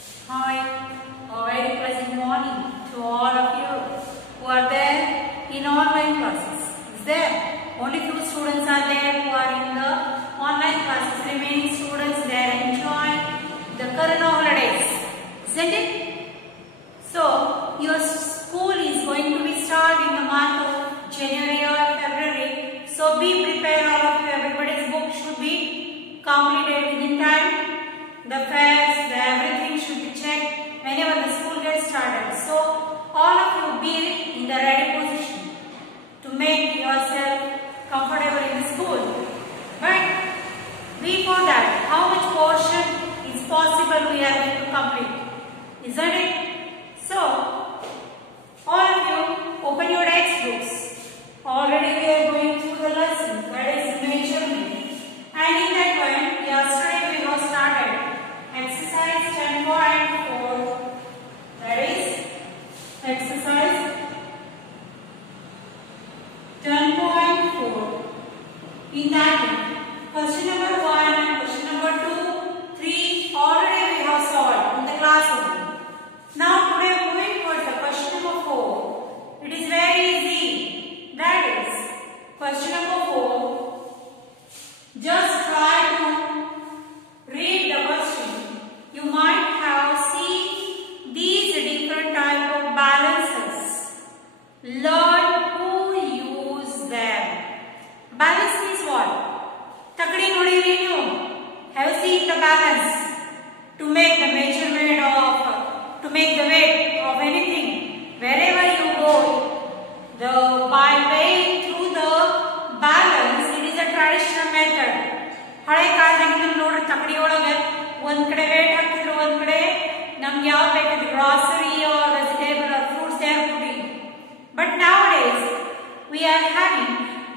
Hi, a very pleasant morning to all of you who are there in online classes. Is there? Only few students are there who are in the online classes. Remaining students, they are enjoying the Corona holidays. Isn't it? So, your school is going to be started in the month of January or February. So, be prepared, all of you. Everybody's book should be completed within time. The facts, everything should be checked whenever the school gets started. So, all of you be in the ready position to make yourself comfortable in the school. But before that, how much portion is possible we are going to complete? Isn't it? So, all of you open your textbooks. Already we are going through the lesson, that is measurement. And in that one, yesterday we have started exercise 10.4, that is exercise 10.4. In that, question number 1 and question number 2, 3 already we have solved in the classroom. Now today moving towards the question number 4. It is very easy. That is question number 4. Just try to read the question. You might have seen these different type of balances. Learn to use them. Balance means what? Takdi nodi renew. Have seen the balance to make the measurement of, to make the weight of anything. Wherever you go, by weighing through the balance, it is a traditional method. ಹಳೆ ಕಾಲದಾಗ ನೀವು ನೋಡ್ರಿ ತಕಡಿ ಒಳಗೆ ಒಂದ್ ಕಡೆ wait ಹಾಕ್ತಿದ್ರು, ಒಂದ್ ಕಡೆ ನಮ್ಗೆ ಯಾವ ಬೇಕಾದ್ರೆ grocery or vegetable or fruits they are putting. But nowadays we are having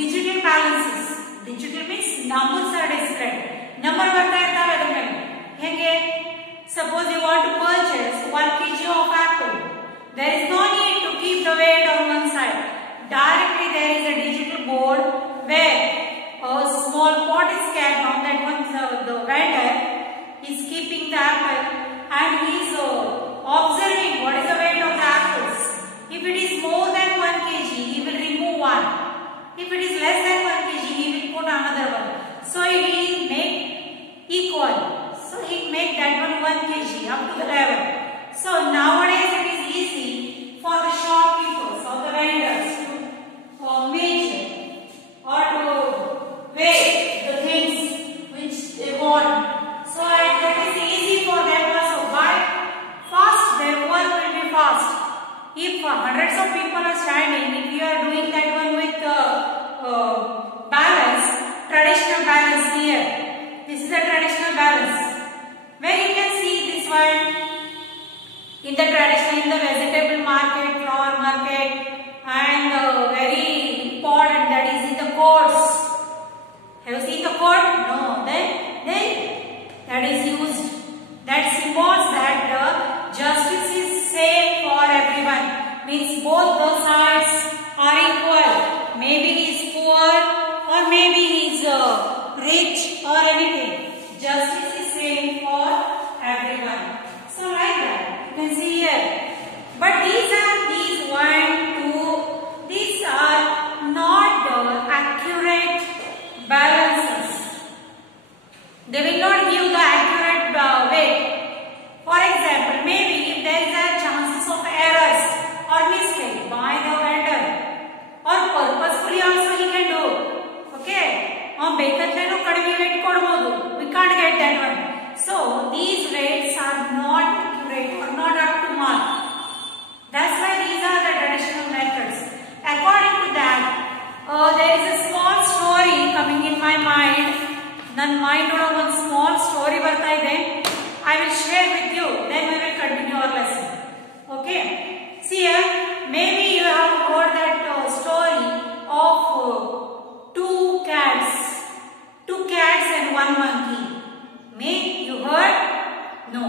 digital balances. Digital means numbers are displayed. Number ಬರ್ತಾ ಇರ್ತಾವೆ ಅದರ ಮೇಲೆ. ಹೇಗೆ? Suppose you want to purchase 1 kg of apple. There is no need to keep the weight on one side. Directly there is a digital board where a small pot is kept on that one. The vendor is keeping the apple and he is observing what is the weight of the apples. If it is more than 1 kg, he will remove one. If it is less than 1 kg, he will put another one. So he will make equal. So he make that one 1 kg up to the level. So nowadays it is easy for the shopkeepers or the vendors to measure or to weigh the things which they want. So that is easy for them also. Why? Fast, their work will be fast. If hundreds of people are standing, if you are doing that one with balance, traditional balance here. This is a traditional balance. Where you can see this one in the traditional, in the vegetable market, flower market, and very important, that is in the courts. Have you seen the court? No. Then that is used. That symbols that the justice is same for everyone. Means both the sides are equal. Maybe he is poor or maybe he is rich or anything. Justice is same for everyone. So like that, you can see here. But these 1, 2. These are not the accurate balances. They will not give the accurate weight. For example, maybe if there is a chances of errors or mistake by the vendor, or purposefully also he can do. Okay? Bekadlenu kadimi weight kodabodu. We can't get that one. So these weights are not accurate or not up to mark. That's why these are the traditional methods. According to that, there is a small story coming in my mind. Nan mind oda one small story barta ide. I will share with you. Then we will continue our lesson. Okay. See here. Maybe you have heard that story of 2 cats. 2 cats and 1 monkey. Maybe you heard? No.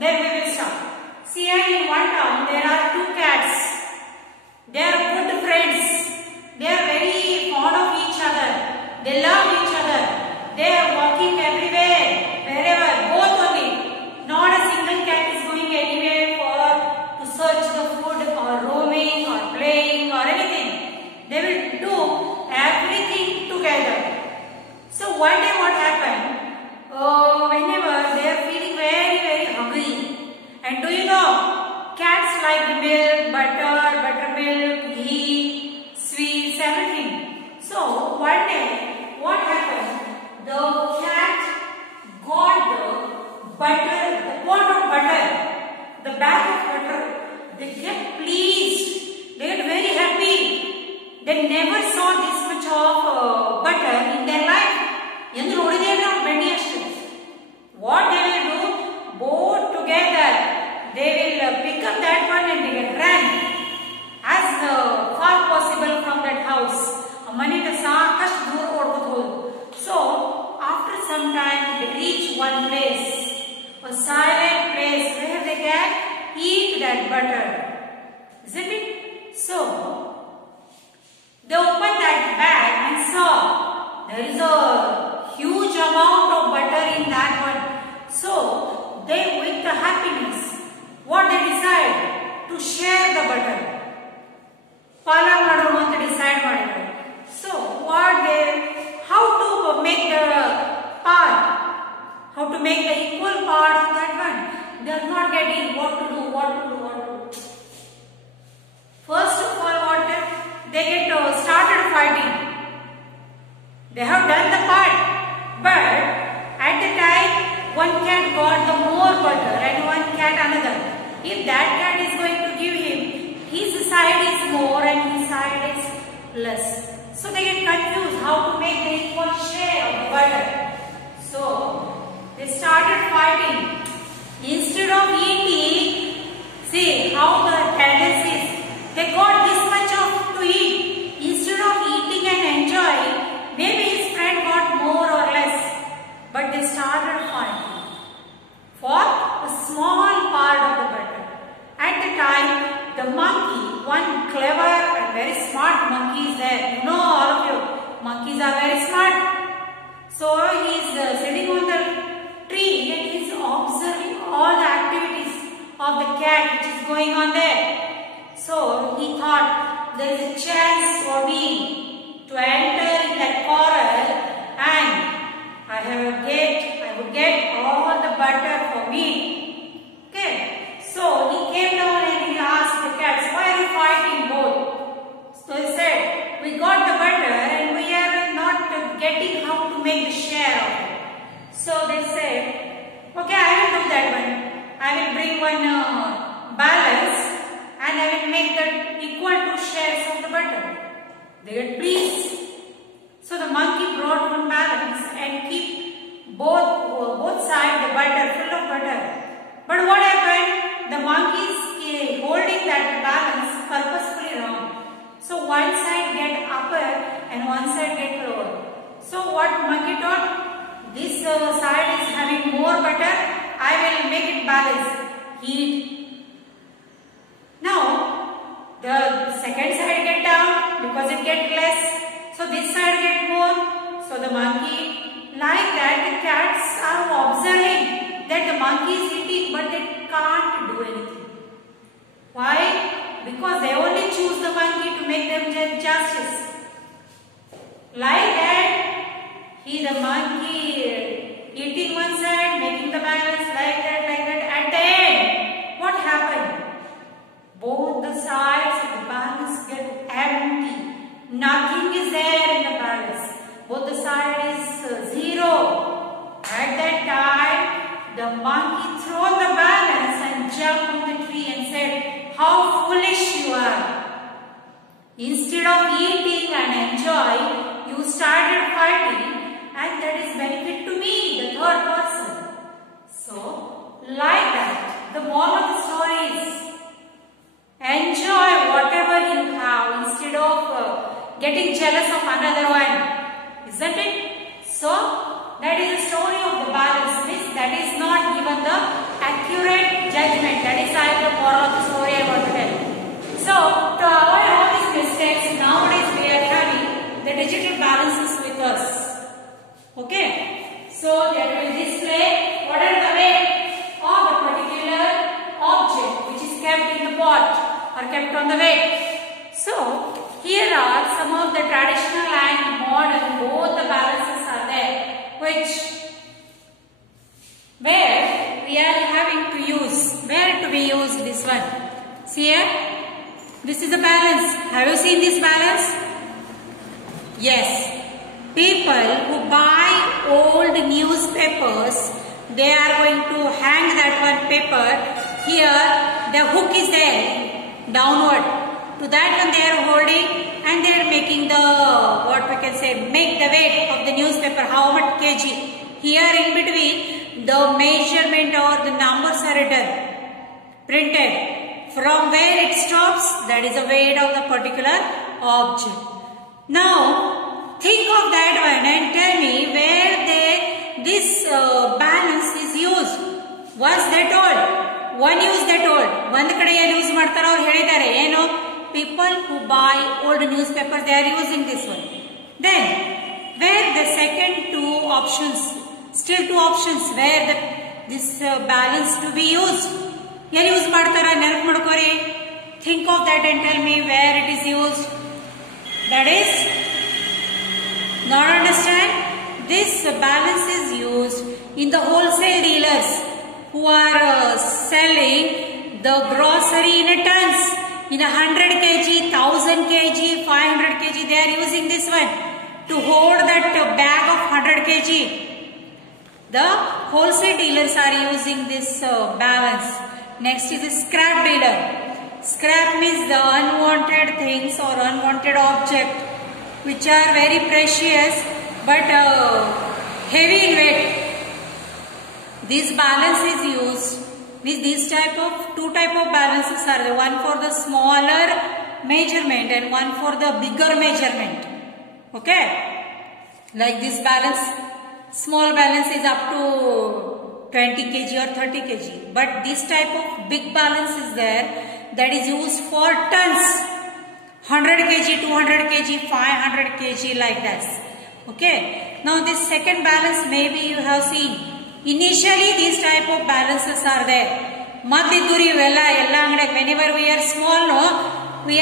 Then we will start. See here, in one town there are 2 cats. They are good friends. They are very fond of each other. They love each other. They are walking everywhere, wherever, both only. Not a single cat is going pick up that one and they get ran as far possible from that house. ಮನೆಗೆ ಸಾಕಷ್ಟು ದೂರ ಓಡ್ಕೊಂಡು ಹೋದ್ರು. So after some time they reach one place, a silent place where they can eat that butter, isn't it? So they opened that bag and saw there is a huge amount of butter in that one. So they, with the happiness, what they decide to share the butter. Pala madonu anta decide madidare. So what they, how to make the part, how to make the equal part of that one. They are not getting what to do. First of all, what they get started fighting. They have done the part, but at the time one cat got the more butter and one cat another. If that cat is going to give him, his side is more and his side is less. So they get confused how to make the equal share of the butter. So they started fighting. Instead of eating, see how the tendencies, they got this much of to eat. Instead of eating and enjoying, maybe his friend got more or less, but they started fighting for a small part of the butter. At the time, the monkey, one clever and very smart monkey is there. You know, all of you, monkeys are very smart. So he is sitting on the tree and he is observing all the activities of the cat which is going on there. So he thought there is a chance for me to enter in that corral and I would get all the butter for me. Okay. So he came down and he asked the cats, why are you fighting both? So he said, we got the butter and we are not getting how to make the share of it. So they said, okay, I will do that one. I will bring one balance and I will make that equal to shares of the butter. They get pleased. So the monkey brought one balance and keep both sides the butter, full of butter. But what happened? The monkey is holding that balance purposefully wrong. So one side get upper and one side get lower. So what monkey thought? This side is having more butter. I will make it balance. Heat. Now the second side get down because it get less. So this side get more. So the monkey, like that, the cats are observing that the monkey is eating, but they can't do anything. Why? Because they only choose the monkey to make them justice. Like that, the monkey eating one side, making the balance, like that. At the end, what happened? Both the sides of the balance get empty. Nothing is there in the balance. Both the side is zero. At that time, the monkey threw the balance and jumped on the tree and said, how foolish you are. Instead of eating and enjoy, you started fighting, and that is benefit to me, the third person. So, like that, the moral of the story is, enjoy whatever you have instead of getting jealous of another one. Isn't it? So, that is the story of the balance. That is not even the accurate judgment. That is the moral of the story I want to tell. So, to avoid all these mistakes, nowadays we are having the digital balances with us. Okay? So, that will display what are the weight of a particular object which is kept in the pot or kept on the weight. So, here are some of the traditional and modern, both the balances are there, where we are having to use, where to be used this one. See here, this is the balance. Have you seen this balance? Yes. People who buy old newspapers, they are going to hang that one paper. Here, the hook is there, downward. To that one they are holding and they are making the, what we can say, make the weight of the newspaper, how much kg. Here in between, the measurement or the numbers are written, printed. from where it stops, that is the weight of the particular object. Now think of that one and tell me where this balance is used. Was they told? One use they told. ಒಂದು ಕಡೆ ಏನು use ಮಾಡ್ತಾರೋ ಅವ್ರು ಹೇಳಿದ್ದಾರೆ ಏನು? People who buy old newspapers, they are using this one. Then where the second two options, still two options where this balance to be used. ಎಲ್ಲಿ use ಮಾಡ್ತಾರ ನೆನಪು ಮಾಡ್ಕೋರಿ. Think of that and tell me where it is used. That is not understand. This balance is used in the wholesale dealers who are selling the grocery in a tons, in 100 kg, 1000 kg, 500 kg. They are using this one to hold that bag of 100 kg. The wholesale dealers are using this balance. Next is the scrap dealer. Scrap means the unwanted things or unwanted object which are very precious but heavy in weight. This balance is used with this two type of balances are there. One for the smaller measurement and one for the bigger measurement. Okay, like this balance, small balance is up to 20 kg or 30 kg, but this type of big balance is there that is used for tons, 100 kg, 200 kg, 500 kg, like that. Okay, now this second balance maybe you have seen. Initially these type of balances are there. Whenever we are small, no, we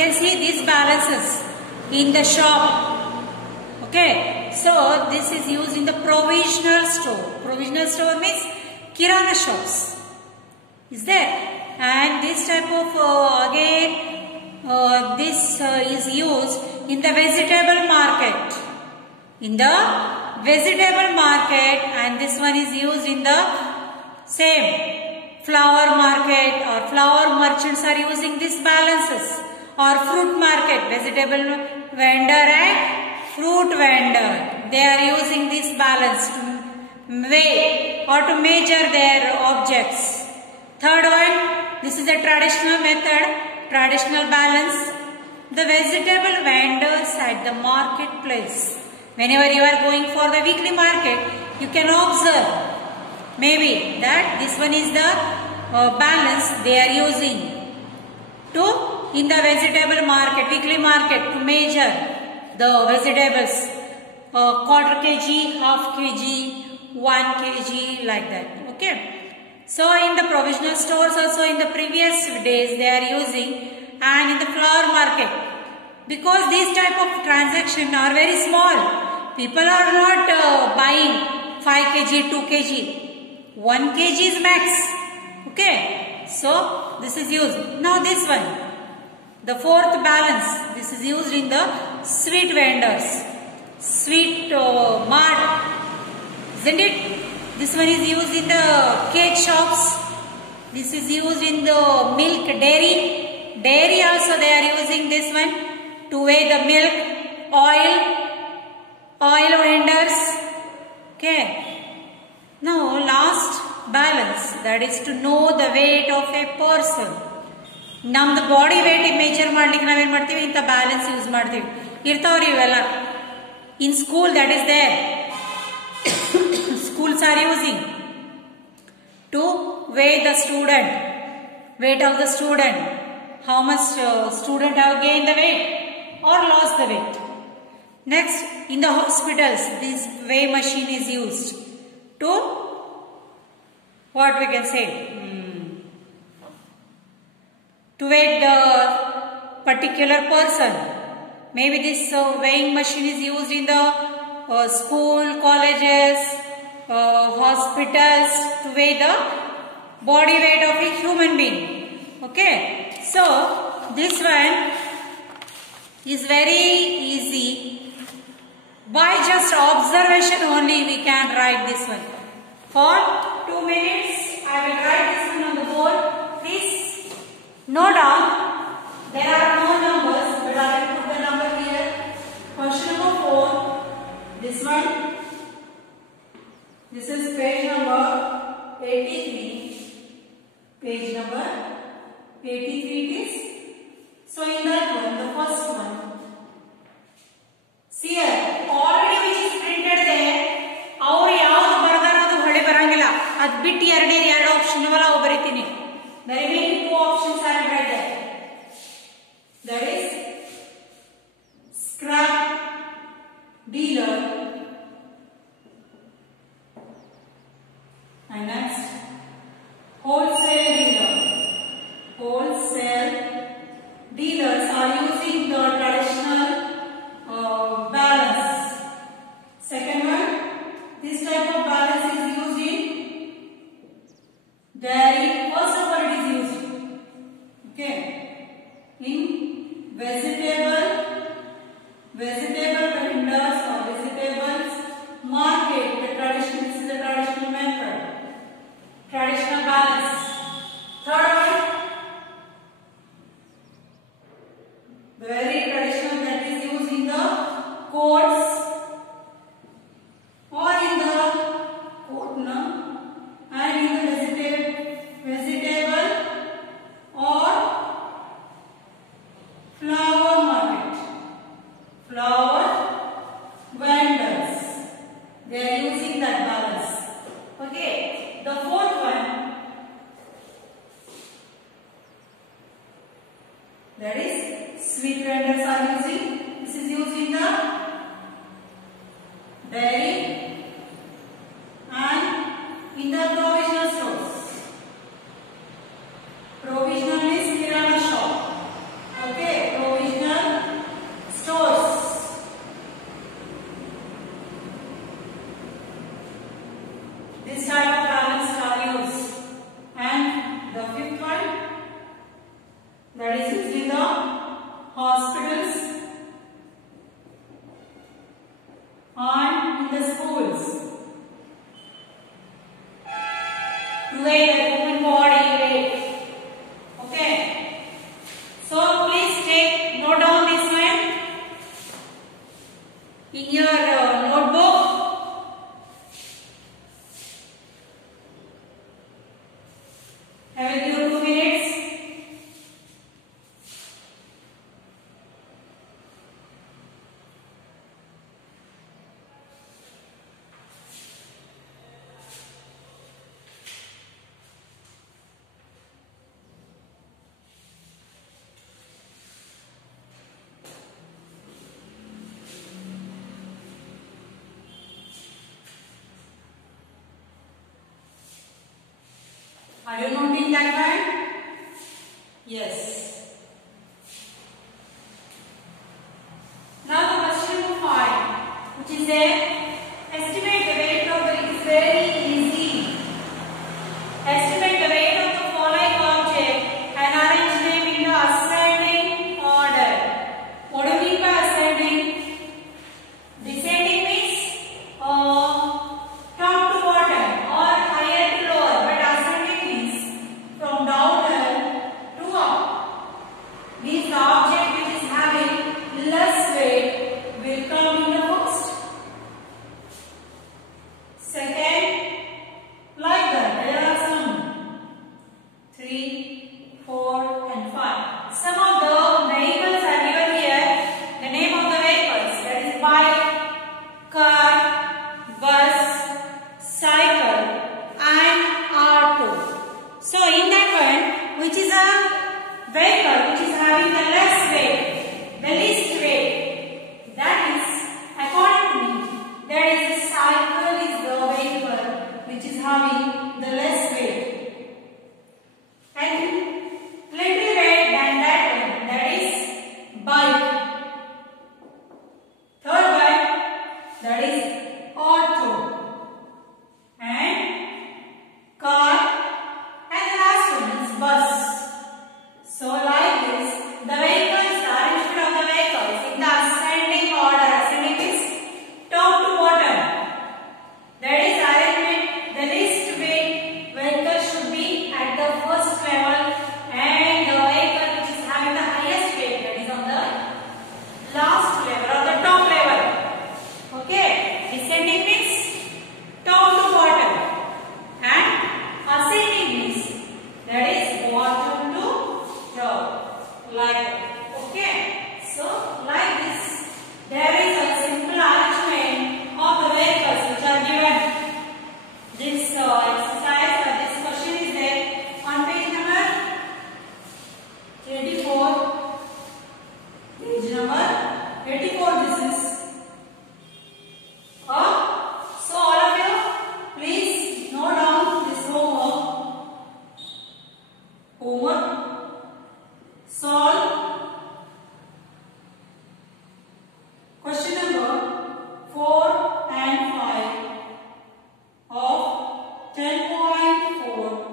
can see these balances in the shop. Okay, so this is used in the provisional store. Provisional store means kirana shops is there, and this type of this is used in the vegetable market. In the vegetable market, and this one is used in the same flower market, or flower merchants are using these balances, or fruit market, vegetable vendor and fruit vendor, they are using this balance to weigh or to measure their objects. Third one, this is a traditional method, traditional balance. The vegetable vendors at the marketplace. Whenever you are going for the weekly market, you can observe maybe that this one is the balance they are using to in the vegetable market, weekly market, to measure the vegetables, quarter kg, half kg, 1 kg, like that. Okay. So in the provisional stores also in the previous days they are using, and in the flower market, because these type of transactions are very small. People are not buying 5 kg, 2 kg, 1 kg is max. Okay, so this is used. Now this one, the fourth balance, this is used in the sweet vendors, sweet mart, isn't it? This one is used in the cake shops. This is used in the milk dairy. Dairy also they are using this one to weigh the milk, oil vendors. Okay. Now last balance, that is to know the weight of a person. Namdu body weight measure ಮಾಡ್ಲಿಕ್ಕೆ ನಾವೇನ್ ಮಾಡ್ತೀವಿ, ಇಂತ balance use ಮಾಡ್ತೀವಿ. ಇರ್ತಾವ್ರಿ ಇವೆಲ್ಲ in school, that is there. Schools are using to weigh the student, weight of the student, how much student have gained the weight or lost the weight. Next, in the hospitals, this weigh machine is used to, what we can say, to weigh the particular person. Maybe this weighing machine is used in the school, colleges, hospitals, to weigh the body weight of a human being. Okay, so this one is very easy. By just observation only we can write this one. For 2 minutes I will write this one on the board. Please note down. There are no numbers, but I will put the number here. Question number 4. This one. This is page number 83. Page number 83 it is. So in that one, the first one, see here, already which is printed there, ಅವರು ಯಾವುದು ಬರೆದಾರ ಅದು ಹೊಳೆ ಬರಂಗಿಲ್ಲ. ಅದು ಬಿಟ್ಟು ಎರಡು option ಅವಲ್ಲ ಅವು ಬರೀತೀನಿ. The remaining two options are right there. That is scrap dealer and next wholesale dealer. Wholesale dealers are using the traditional balance. Second one, this type of balance is used in dairy. First of all, it is used okay in vegetable vendors or vegetables market. This is the traditional method, traditional balance. Third one, very traditional, that is used in the courts or in the court and in the vegetable or flower market, flower vendors. They are using that balance. Okay. The fourth one, that is sweet vendors are using. This is used in the dairy and in the provisional stores. Provisional is kirana shop. Okay, provisional stores. This type of balance are used. And the fifth one, that is used in the hospitals and in the schools to weigh the human body weight. Okay. So please note down this one in your notebook. I will give you 2 minutes. Are you noting that one? Yes. Now the question number 5, which is a estimate the weight of the, is very easy. Estimate the weight of the following object and arrange them in the ascending order. What do you mean by ascending? Descending means top to bottom or higher to lower, but ascending means from down to up. Means the object which is having less weight will come in the first. Second, like that, there are some 3, 4 and 5. Some of the vehicles are given here. The name of the vehicles, that is bike, car, bus, cycle and auto. So in that one, which is a vehicle which is having the less weight, the least weight, that is, according to me, that is the cycle is the vehicle which is having the less weight and little weight than that one, that is bike. Third one, that is auto and car, and the last one is bus. So like this, the vehicles, the arrangement of the vehicles this exercise or this question is there on page number 84. Page number 84 this is. So all of you please note down this homework. Solve question number 4 and 5 of 10.4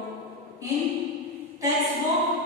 in textbook